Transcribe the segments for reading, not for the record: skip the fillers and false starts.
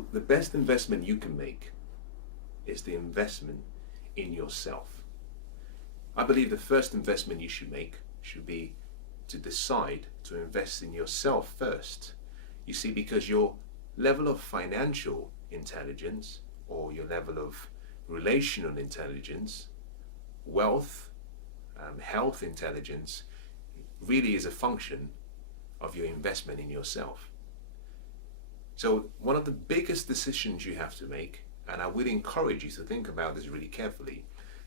The best investment you can make is the investment in yourself. I believe the first investment you should make should be to decide to invest in yourself first. You see, because your level of financial intelligence or your level of relational intelligence, wealth, health intelligence really is a function of your investment in yourself. So one of the biggest decisions you have to make, and I would encourage you to think about this really carefully,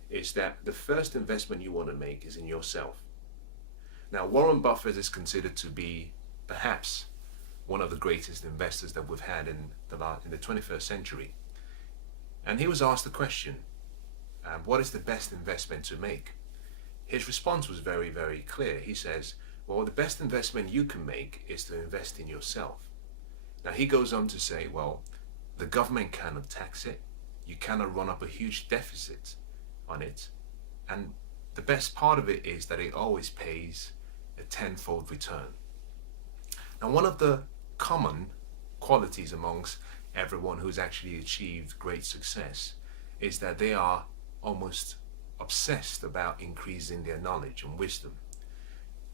is that the first investment you want to make is in yourself. Now, Warren Buffett is considered to be perhaps one of the greatest investors that we've had in the 21st century. And he was asked the question, what is the best investment to make? His response was very, very clear. He says, well, the best investment you can make is to invest in yourself. Now he goes on to say, well, the government cannot tax it. You cannot run up a huge deficit on it. And the best part of it is that it always pays a tenfold return. Now, one of the common qualities amongst everyone who's actually achieved great success is that they are almost obsessed about increasing their knowledge and wisdom.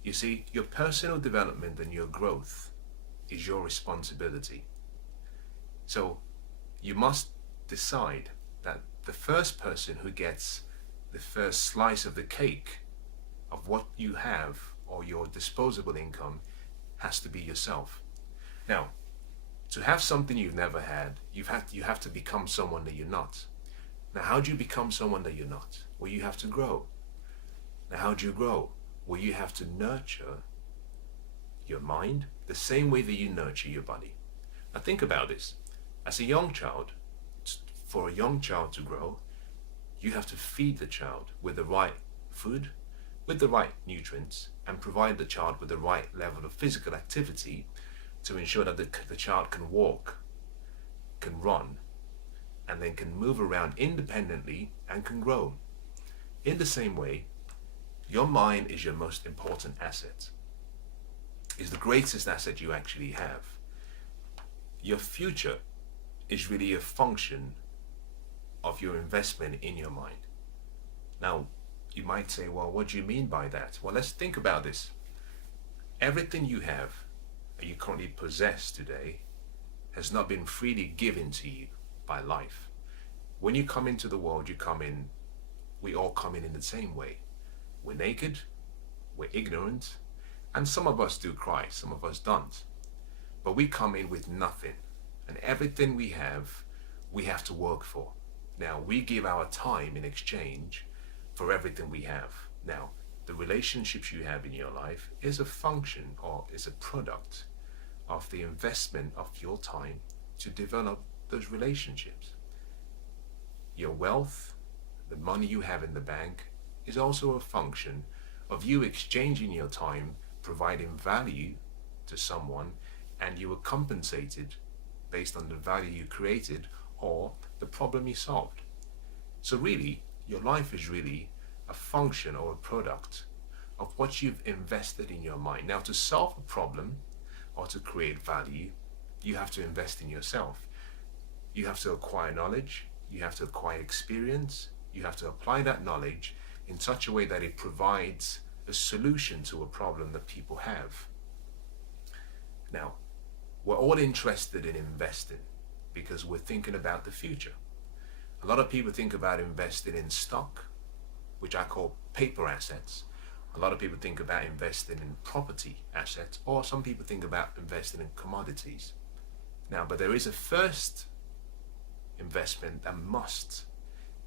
You see, your personal development and your growth is your responsibility. So you must decide that the first person who gets the first slice of the cake of what you have or your disposable income has to be yourself. Now, to have something you've never had, you have to become someone that you're not. Now, how do you become someone that you're not? Well, you have to grow. Now, how do you grow? Well, you have to nurture your mind the same way that you nurture your body. Now, think about this. As a young child, for a young child to grow, you have to feed the child with the right food, with the right nutrients, and provide the child with the right level of physical activity to ensure that the child can walk, can run, and then can move around independently and can grow. In the same way, your mind is your most important asset. Is the greatest asset you actually have. Your future is really a function of your investment in your mind. Now, you might say, well, what do you mean by that? Well, let's think about this. Everything you have and you currently possess today has not been freely given to you by life. When you come into the world, we all come in the same way. We're naked, we're ignorant, and some of us do cry, some of us don't. But we come in with nothing, and everything we have to work for. Now, we give our time in exchange for everything we have. Now, the relationships you have in your life is a function or is a product of the investment of your time to develop those relationships. Your wealth, the money you have in the bank, is also a function of you exchanging your time, providing value to someone, and you were compensated based on the value you created or the problem you solved. So really, your life is really a function or a product of what you've invested in your mind. Now, to solve a problem or to create value, you have to invest in yourself. You have to acquire knowledge, you have to acquire experience, you have to apply that knowledge in such a way that it provides a solution to a problem that people have. Now, we're all interested in investing because we're thinking about the future. A lot of people think about investing in stock, which I call paper assets. A lot of people think about investing in property assets, or some people think about investing in commodities. Now, but there is a first investment that must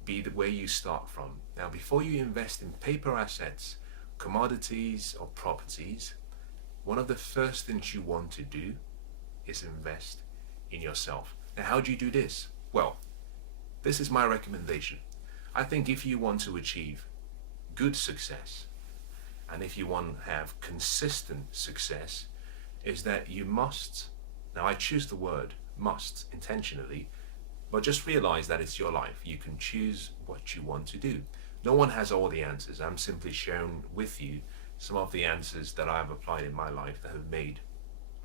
be the way you start from. Now, before you invest in paper assets, commodities, or properties, one of the first things you want to do is invest in yourself. Now, how do you do this? Well, this is my recommendation. I think if you want to achieve good success, and if you want to have consistent success, is that you must, now I choose the word must intentionally, but just realize that it's your life. You can choose what you want to do. No one has all the answers. I'm simply sharing with you some of the answers that I have applied in my life that have made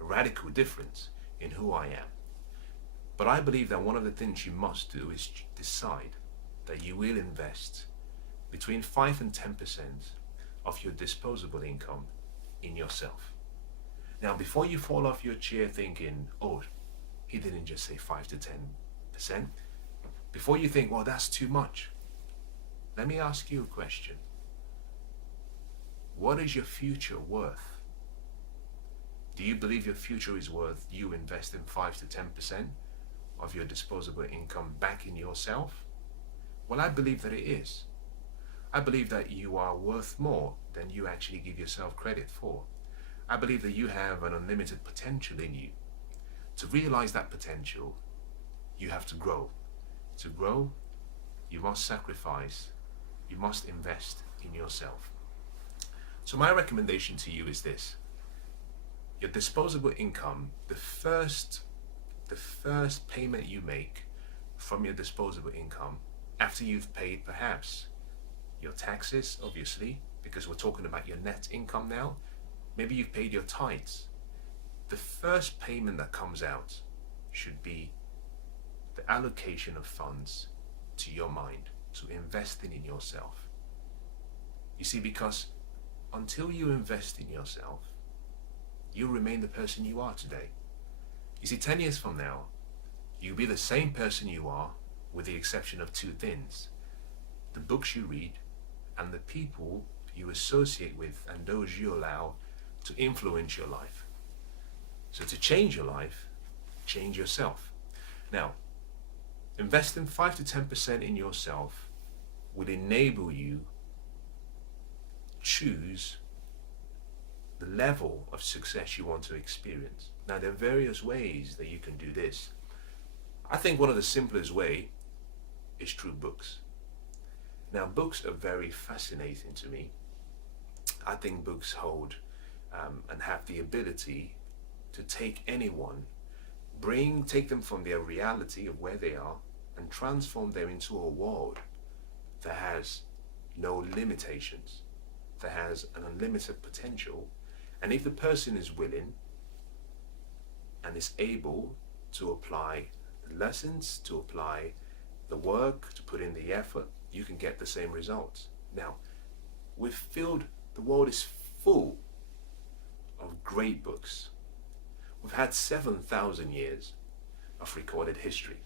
a radical difference in who I am. But I believe that one of the things you must do is decide that you will invest between 5 and 10% of your disposable income in yourself. Now, before you fall off your chair thinking, oh, he didn't just say 5 to 10%, before you think, well, that's too much, let me ask you a question. What is your future worth? Do you believe your future is worth you investing 5 to 10% of your disposable income back in yourself? Well, I believe that it is. I believe that you are worth more than you actually give yourself credit for. I believe that you have an unlimited potential in you. To realize that potential, you have to grow. To grow, you must sacrifice, you must invest in yourself. So my recommendation to you is this. Your disposable income, the first payment you make from your disposable income, after you've paid perhaps your taxes, obviously, because we're talking about your net income now, maybe you've paid your tithes. The first payment that comes out should be the allocation of funds to your mind, to investing in yourself. You see, because until you invest in yourself, you remain the person you are today. You see, 10 years from now, you'll be the same person you are, with the exception of two things: the books you read and the people you associate with and those you allow to influence your life. So to change your life, change yourself. Now, investing 5 to 10% in yourself will enable you choose the level of success you want to experience. Now, there are various ways that you can do this. I think one of the simplest way is through books. Now, books are very fascinating to me. I think books hold and have the ability to take anyone, take them from their reality of where they are and transform them into a world that has no limitations, that has an unlimited potential. And if the person is willing and is able to apply the lessons, to apply the work, to put in the effort, you can get the same results. Now, the world is full of great books. We've had 7,000 years of recorded history.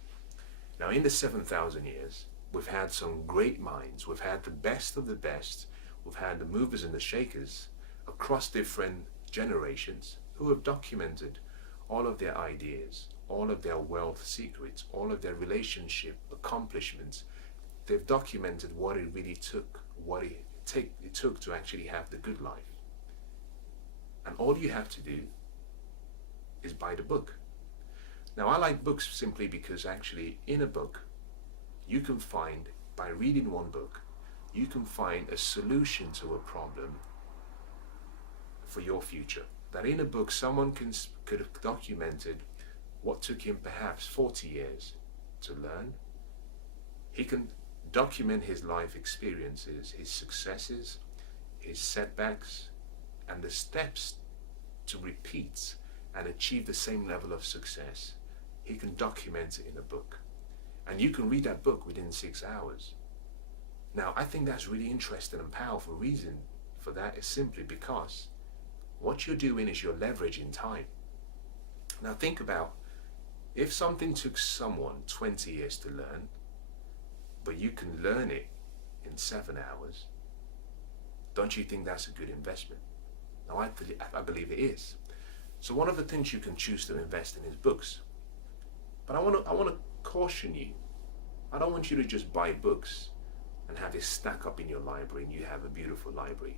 Now, in the 7,000 years, we've had some great minds. We've had the best of the best. We've had the movers and the shakers across different generations who have documented all of their ideas, all of their wealth secrets, all of their relationship accomplishments. They've documented what it really took, what it took to actually have the good life. And all you have to do is buy the book. Now, I like books simply because actually in a book, you can find, by reading one book, you can find a solution to a problem for your future. That in a book, someone could have documented what took him perhaps 40 years to learn. He can document his life experiences, his successes, his setbacks, and the steps to repeat and achieve the same level of success. He can document it in a book. And you can read that book within 6 hours. Now, I think that's really interesting and powerful. Reason for that is simply because what you're doing is you're leveraging time. Now, think about if something took someone 20 years to learn, but you can learn it in 7 hours, don't you think that's a good investment? Now, I believe it is. So one of the things you can choose to invest in is books. But I want to caution you. I don't want you to just buy books and have this stack up in your library and you have a beautiful library,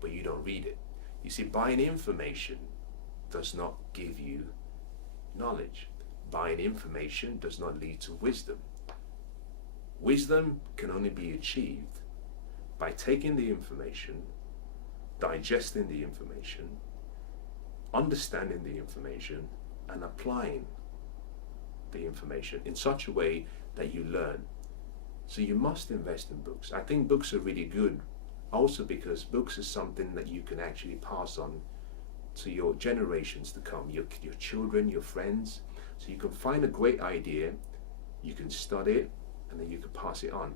but you don't read it. You see, buying information does not give you knowledge. Buying information does not lead to wisdom. Wisdom can only be achieved by taking the information, digesting the information, understanding the information, and applying the information in such a way that you learn. So you must invest in books. I think books are really good also because books is something that you can actually pass on to your generations to come, your children, your friends. So you can find a great idea, you can study it, and then you can pass it on.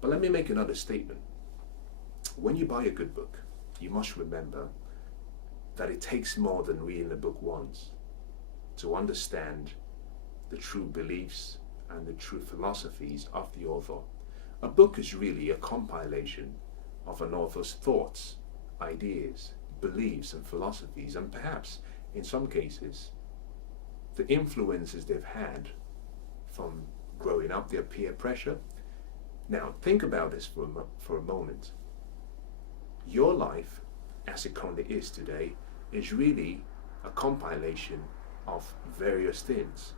But let me make another statement. When you buy a good book, you must remember that it takes more than reading the book once to understand the true beliefs and the true philosophies of the author. A book is really a compilation of an author's thoughts, ideas, beliefs and philosophies, and perhaps, in some cases, the influences they've had from growing up, their peer pressure. Now, think about this for a moment. Your life, as it currently is today, is really a compilation of various things.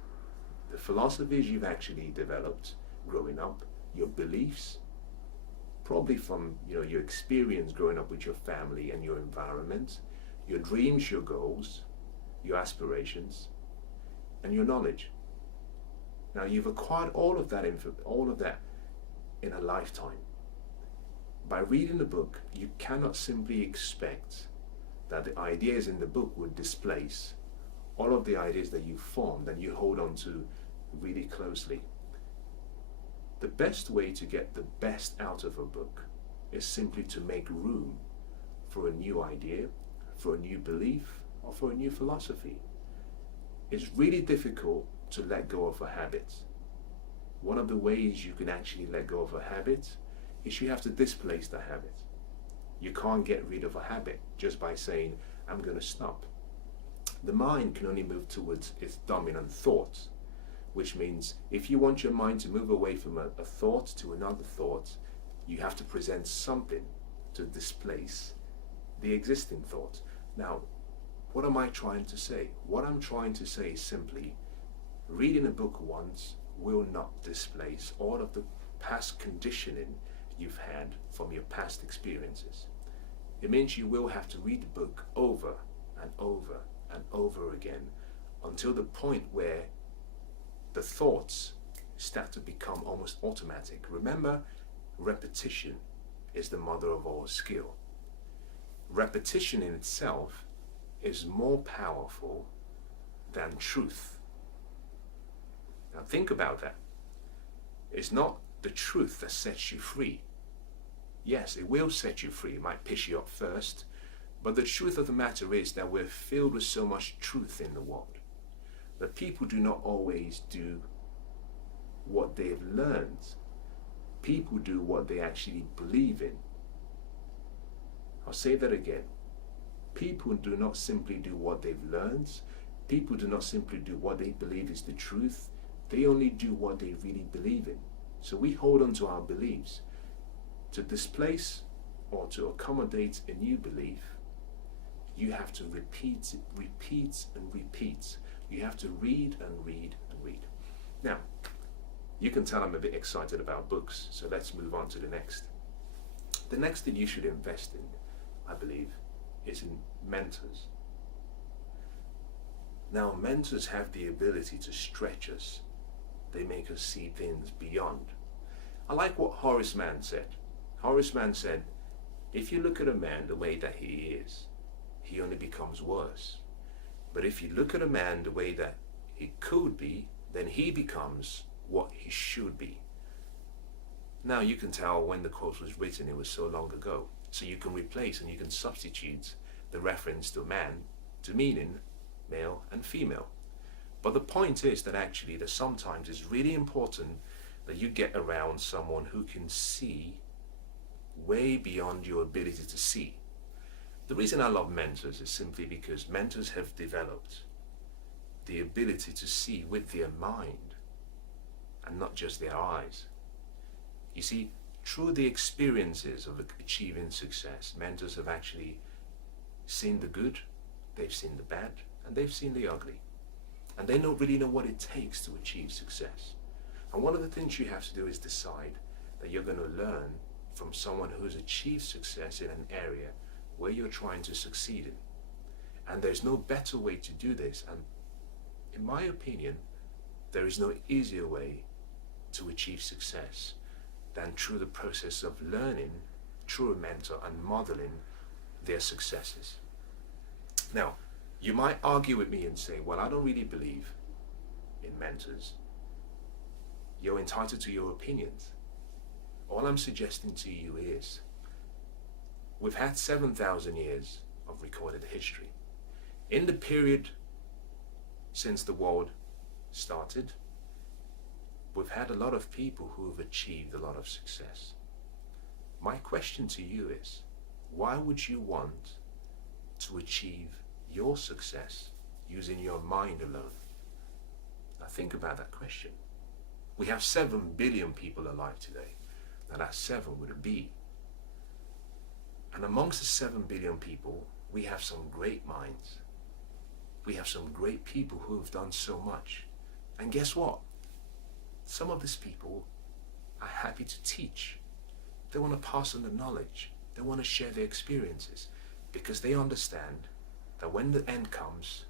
The philosophies you've actually developed growing up, your beliefs, probably from your experience growing up with your family and your environment, your dreams, your goals, your aspirations, and your knowledge. Now you've acquired all of that in a lifetime. By reading the book, you cannot simply expect that the ideas in the book would displace all of the ideas that you formed and you hold on to really closely. The best way to get the best out of a book is simply to make room for a new idea, for a new belief, or for a new philosophy. It's really difficult to let go of a habit. One of the ways you can actually let go of a habit is you have to displace the habit. You can't get rid of a habit just by saying, I'm going to stop. The mind can only move towards its dominant thought, which means if you want your mind to move away from a thought to another thought, you have to present something to displace the existing thought. Now, what am I trying to say? What I'm trying to say is simply, reading a book once will not displace all of the past conditioning you've had from your past experiences. It means you will have to read the book over and over and over again until the point where the thoughts start to become almost automatic. Remember, repetition is the mother of all skill. Repetition in itself is more powerful than truth. Now think about that. It's not the truth that sets you free. Yes, it will set you free. It might piss you off first, but the truth of the matter is that we're filled with so much truth in the world that people do not always do what they've learned. People do what they actually believe in. I'll say that again. People do not simply do what they've learned. People do not simply do what they believe is the truth. They only do what they really believe in. So we hold on to our beliefs. To displace or to accommodate a new belief, you have to repeat and repeat. You have to read and read and read. Now, you can tell I'm a bit excited about books, so let's move on to the next. The next thing you should invest in, I believe, is in mentors. Now, mentors have the ability to stretch us. They make us see things beyond. I like what Horace Mann said. Horace Mann said, if you look at a man the way that he is, he only becomes worse. But if you look at a man the way that he could be, then he becomes what he should be. Now you can tell when the quote was written, it was so long ago. So you can replace and you can substitute the reference to man to meaning male and female. But the point is that actually that sometimes it's really important that you get around someone who can see way beyond your ability to see. The reason I love mentors is simply because mentors have developed the ability to see with their mind and not just their eyes. You see, through the experiences of achieving success, mentors have actually seen the good, they've seen the bad, and they've seen the ugly. And they don't really know what it takes to achieve success. And one of the things you have to do is decide that you're going to learn from someone who's achieved success in an area where you're trying to succeed in. And there's no better way to do this. And in my opinion, there is no easier way to achieve success than through the process of learning through a mentor and modeling their successes. Now, you might argue with me and say, well, I don't really believe in mentors. You're entitled to your opinions. All I'm suggesting to you is, we've had 7,000 years of recorded history. In the period since the world started, we've had a lot of people who have achieved a lot of success. My question to you is, why would you want to achieve your success using your mind alone? Now think about that question. We have 7 billion people alive today. Now that's 7 with a B. And amongst the 7 billion people, we have some great minds. We have some great people who have done so much. And guess what? Some of these people are happy to teach. They want to pass on the knowledge. They want to share their experiences because they understand that when the end comes,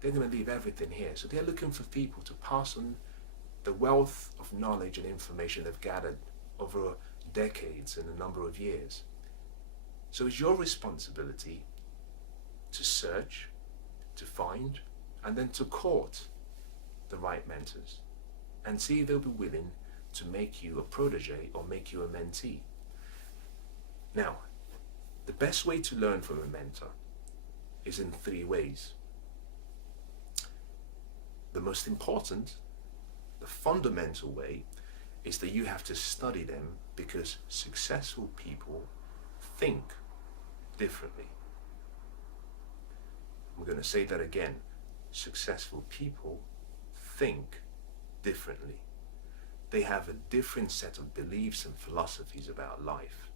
they're going to leave everything here. So they're looking for people to pass on the wealth of knowledge and information they've gathered over decades and a number of years. So it's your responsibility to search, to find, and then to court the right mentors and see if they'll be willing to make you a protege or make you a mentee. Now, the best way to learn from a mentor is in 3 ways. The most important, the fundamental way, is that you have to study them because successful people think differently. I'm going to say that again. Successful people think differently. They have a different set of beliefs and philosophies about life.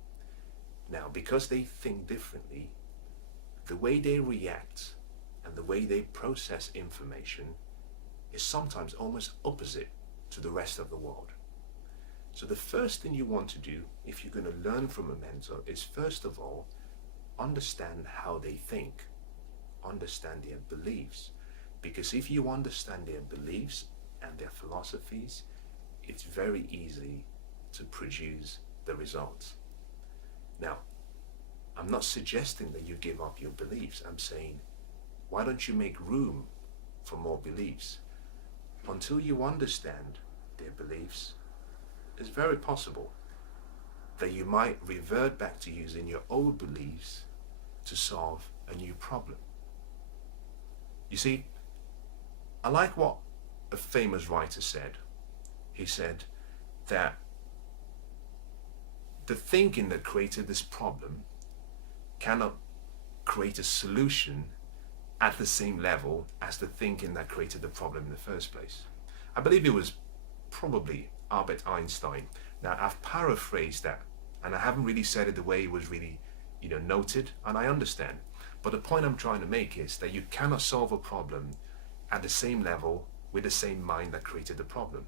Now, because they think differently, the way they react and the way they process information is sometimes almost opposite to the rest of the world. So the first thing you want to do if you're going to learn from a mentor is, first of all, understand how they think, understand their beliefs. Because if you understand their beliefs and their philosophies, it's very easy to produce the results. Now, I'm not suggesting that you give up your beliefs. I'm saying, why don't you make room for more beliefs? Until you understand their beliefs, it's very possible that you might revert back to using your old beliefs to solve a new problem. You see, I like what a famous writer said. He said that the thinking that created this problem cannot create a solution at the same level as the thinking that created the problem in the first place. I believe it was probably Albert Einstein. Now, I've paraphrased that, and I haven't really said it the way it was really, noted, and I understand. But the point I'm trying to make is that you cannot solve a problem at the same level with the same mind that created the problem.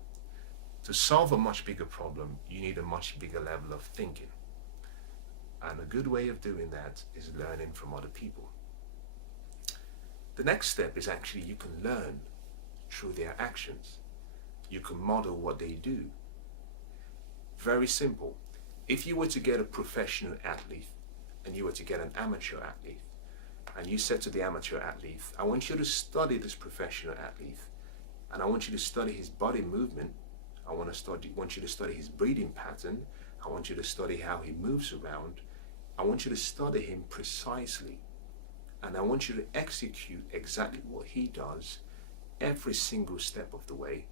To solve a much bigger problem, you need a much bigger level of thinking. And a good way of doing that is learning from other people. The next step is actually you can learn through their actions. You can model what they do. Very simple. If you were to get a professional athlete and you were to get an amateur athlete, and you said to the amateur athlete, I want you to study this professional athlete, and I want you to study his body movement, I want you to study his breathing pattern, I want you to study how he moves around, I want you to study him precisely, and I want you to execute exactly what he does every single step of the way.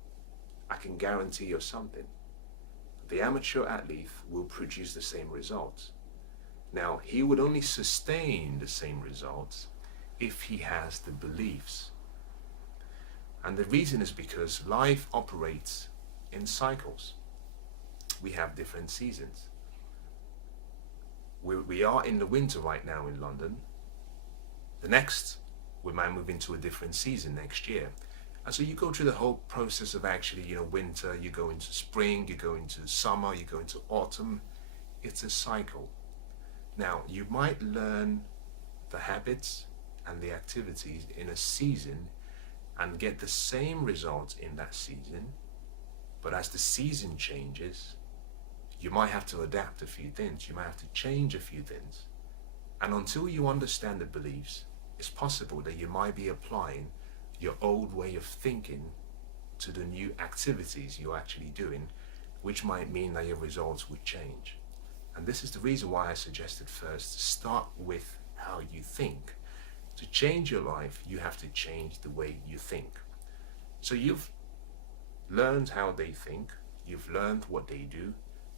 I can guarantee you something. The amateur athlete will produce the same results. Now, he would only sustain the same results if he has the beliefs. And the reason is because life operates in cycles. We have different seasons. We are in the winter right now in London. The next, we might move into a different season next year. And so you go through the whole process of actually, winter, you go into spring, you go into summer, you go into autumn. It's a cycle. Now, you might learn the habits and the activities in a season and get the same results in that season, but as the season changes, you might have to adapt a few things, you might have to change a few things. And until you understand the beliefs, it's possible that you might be applying your old way of thinking to the new activities you're actually doing, which might mean that your results would change. And this is the reason why I suggested first start with how you think. To change your life, you have to change the way you think. So you've learned how they think, you've learned what they do.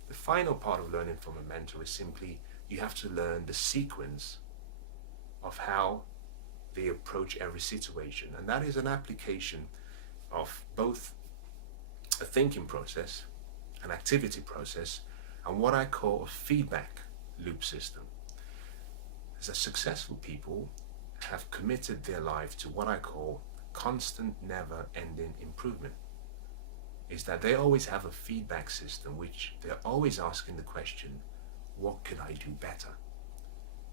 The final part of learning from a mentor is simply you have to learn the sequence of how they approach every situation. And that is an application of both a thinking process, an activity process, and what I call a feedback loop system. As successful people have committed their life to what I call constant, never-ending improvement. Is that they always have a feedback system which they're always asking the question, what can I do better?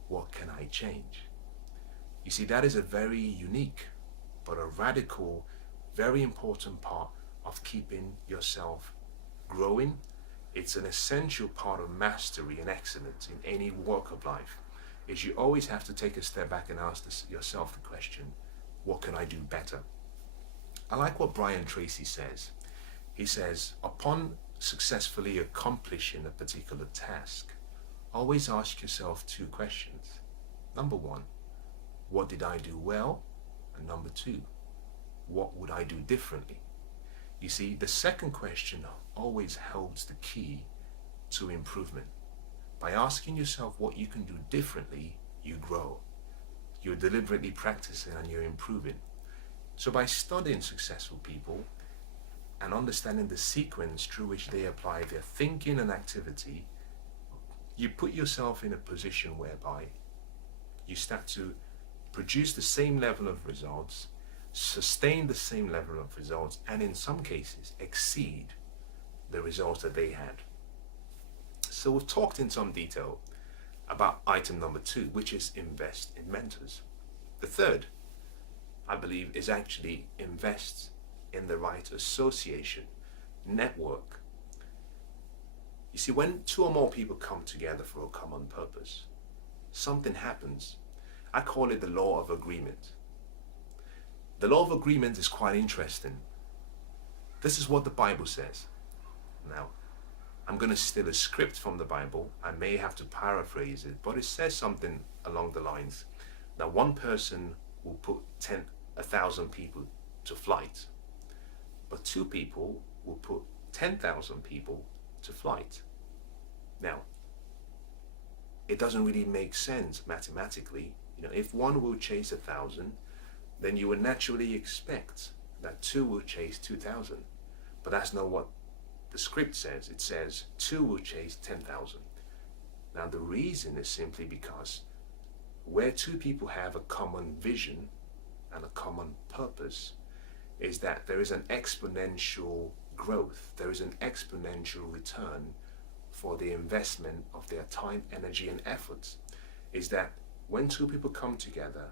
What can I change? You see, that is a very unique but a radical, very important part of keeping yourself growing. It's an essential part of mastery and excellence in any walk of life, is you always have to take a step back and ask yourself the question, what can I do better? I like what Brian Tracy says. He says, upon successfully accomplishing a particular task, always ask yourself two questions. Number one, what did I do well? And number two, what would I do differently? You see, the second question always holds the key to improvement. By asking yourself what you can do differently, you grow. You're deliberately practicing and you're improving. So by studying successful people and understanding the sequence through which they apply their thinking and activity, you put yourself in a position whereby you start to produce the same level of results, sustain the same level of results, and in some cases exceed the results that they had. So we've talked in some detail about item number 2, which is invest in mentors. The third, I believe, is actually invest in the right association, network. You see, when two or more people come together for a common purpose, something happens. I call it the law of agreement. The law of agreement is quite interesting. This is what the Bible says. Now, I'm going to steal a script from the Bible. I may have to paraphrase it, but it says something along the lines that one person will put 1,000 people to flight, but two people will put 10,000 people to flight. Now, it doesn't really make sense mathematically. If one will chase 1,000, then you would naturally expect that two will chase 2,000. But that's not what the script says. It says two will chase 10,000. Now the reason is simply because where two people have a common vision and a common purpose is that there is an exponential growth. There is an exponential return for the investment of their time, energy, and efforts. Is that when two people come together,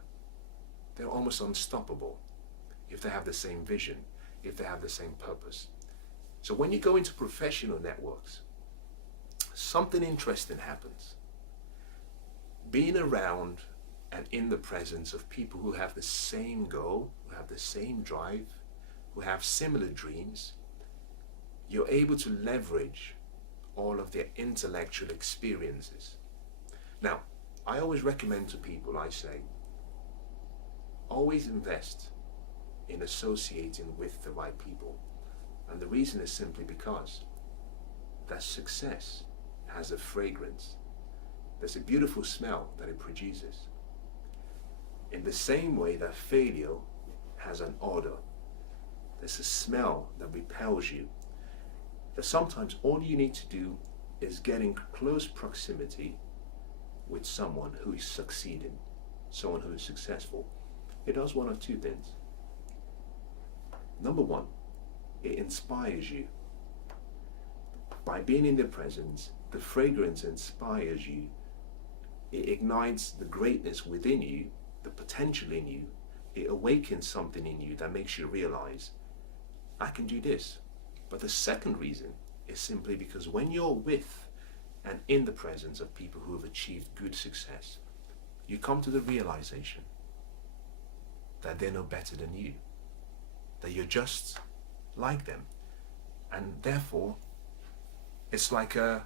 they're almost unstoppable if they have the same vision, if they have the same purpose. So when you go into professional networks, something interesting happens. Being around and in the presence of people who have the same goal, who have the same drive, who have similar dreams, you're able to leverage all of their intellectual experiences. Now, I always recommend to people, I say, always invest in associating with the right people. And the reason is simply because that success has a fragrance. There's a beautiful smell that it produces. In the same way that failure has an odor, there's a smell that repels you. That sometimes all you need to do is get in close proximity with someone who is succeeding, someone who is successful. It does one of two things. Number one, it inspires you. By being in their presence, the fragrance inspires you. It ignites the greatness within you, the potential in you. It awakens something in you that makes you realize, I can do this. But the second reason is simply because when you're with and in the presence of people who have achieved good success, you come to the realization that they're no better than you, that you're just like them. And therefore, it's like the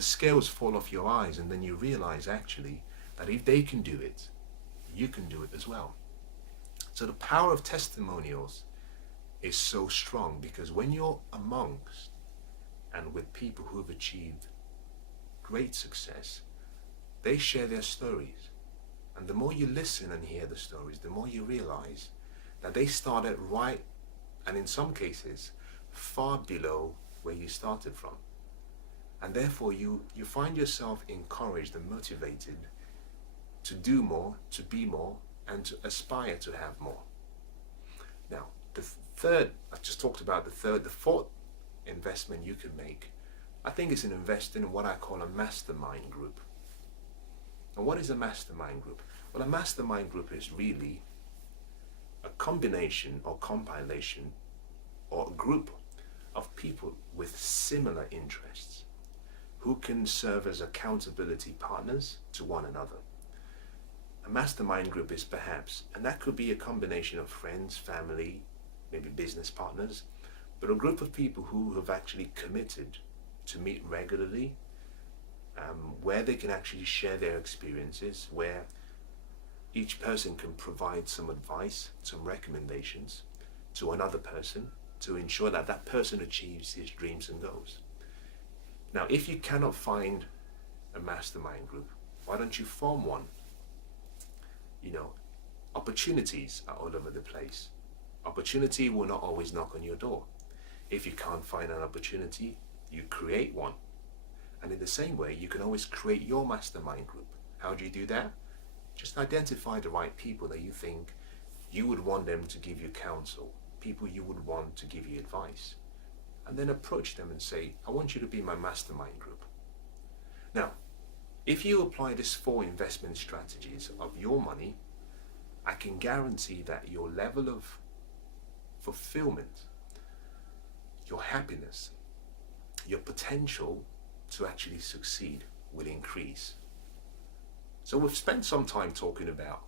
scales fall off your eyes, and then you realize actually that if they can do it, you can do it as well. So the power of testimonials is so strong, because when you're amongst and with people who have achieved great success, they share their stories. And the more you listen and hear the stories, the more you realize that they started right, and in some cases, far below where you started from. And therefore you find yourself encouraged and motivated to do more, to be more, and to aspire to have more. Now, the third, I just talked about the fourth investment you can make, I think is an investment in what I call a mastermind group. And what is a mastermind group? Well, a mastermind group is really a combination or compilation or a group of people with similar interests who can serve as accountability partners to one another. A mastermind group is perhaps, and that could be a combination of friends, family, maybe business partners, but a group of people who have actually committed to meet regularly, where they can actually share their experiences, where each person can provide some advice, some recommendations to another person to ensure that that person achieves his dreams and goals. Now, if you cannot find a mastermind group, why don't you form one? Opportunities are all over the place. Opportunity will not always knock on your door. If you can't find an opportunity, you create one. And in the same way, you can always create your mastermind group. How do you do that? Just identify the right people that you think you would want them to give you counsel, people you would want to give you advice. And then approach them and say, I want you to be my mastermind group. Now, if you apply these 4 investment strategies of your money, I can guarantee that your level of fulfillment, your happiness, your potential to actually succeed will increase. So we've spent some time talking about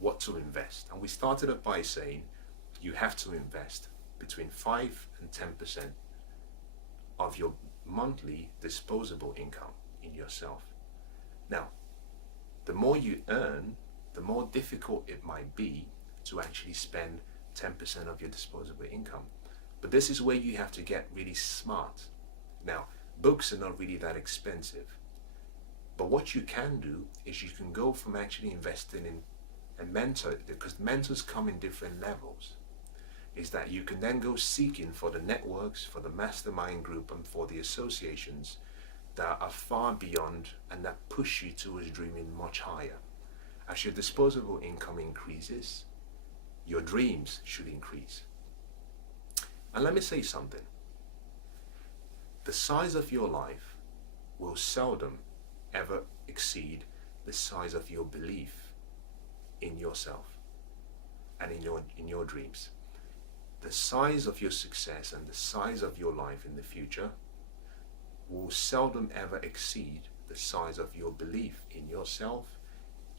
what to invest, and we started off by saying you have to invest between 5 and 10% of your monthly disposable income in yourself. Now, the more you earn, the more difficult it might be to actually spend 10% of your disposable income. But this is where you have to get really smart. Now, books are not really that expensive. But what you can do is you can go from actually investing in a mentor, because mentors come in different levels, is that you can then go seeking for the networks, for the mastermind group, and for the associations that are far beyond and that push you towards dreaming much higher. As your disposable income increases, your dreams should increase. And let me say something. The size of your life will seldom ever exceed the size of your belief in yourself and in your dreams. The size of your success and the size of your life in the future will seldom ever exceed the size of your belief in yourself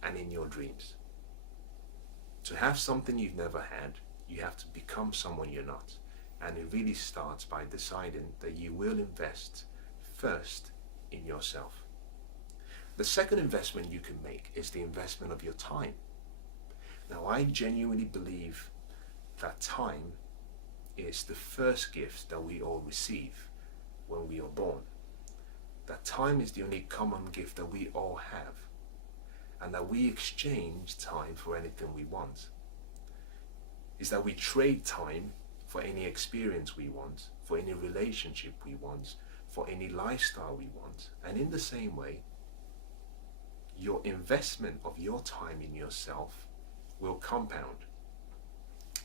and in your dreams. To have something you've never had, you have to become someone you're not. And it really starts by deciding that you will invest first in yourself. The second investment you can make is the investment of your time. Now, I genuinely believe that time is the first gift that we all receive when we are born. That time is the only common gift that we all have, and that we exchange time for anything we want. Is that we trade time for any experience we want, for any relationship we want, for any lifestyle we want. And in the same way, your investment of your time in yourself will compound.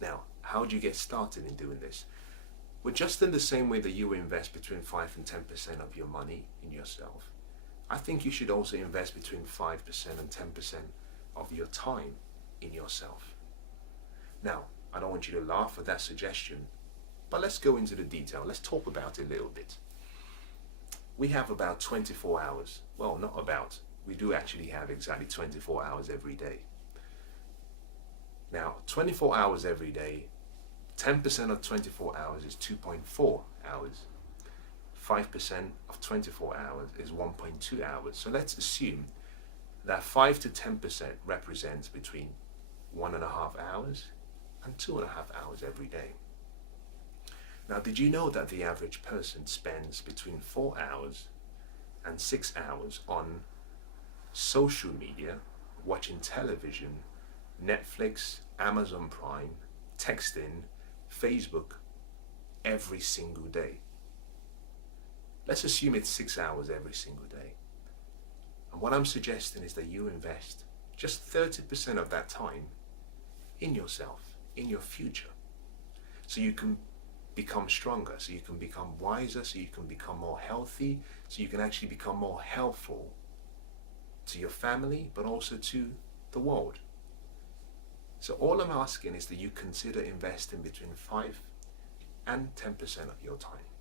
Now, how do you get started in doing this? Well, just in the same way that you invest between 5 and 10% of your money in yourself, I think you should also invest between 5% and 10% of your time in yourself. Now, I don't want you to laugh at that suggestion, but let's go into the detail. Let's talk about it a little bit. We have about 24 hours. Well, not about. We do actually have exactly 24 hours every day. Now, 24 hours every day, 10% of 24 hours is 2.4 hours. 5% of 24 hours is 1.2 hours. So let's assume that 5 to 10% represents between 1.5 hours and 2.5 hours every day. Now, did you know that the average person spends between 4 hours and 6 hours on social media, watching television, Netflix, Amazon Prime, texting, Facebook, every single day? Let's assume it's 6 hours every single day. And what I'm suggesting is that you invest just 30% of that time in yourself, in your future, so you can become stronger, so you can become wiser, so you can become more healthy, so you can actually become more helpful to your family, but also to the world. So all I'm asking is that you consider investing between 5 and 10% of your time.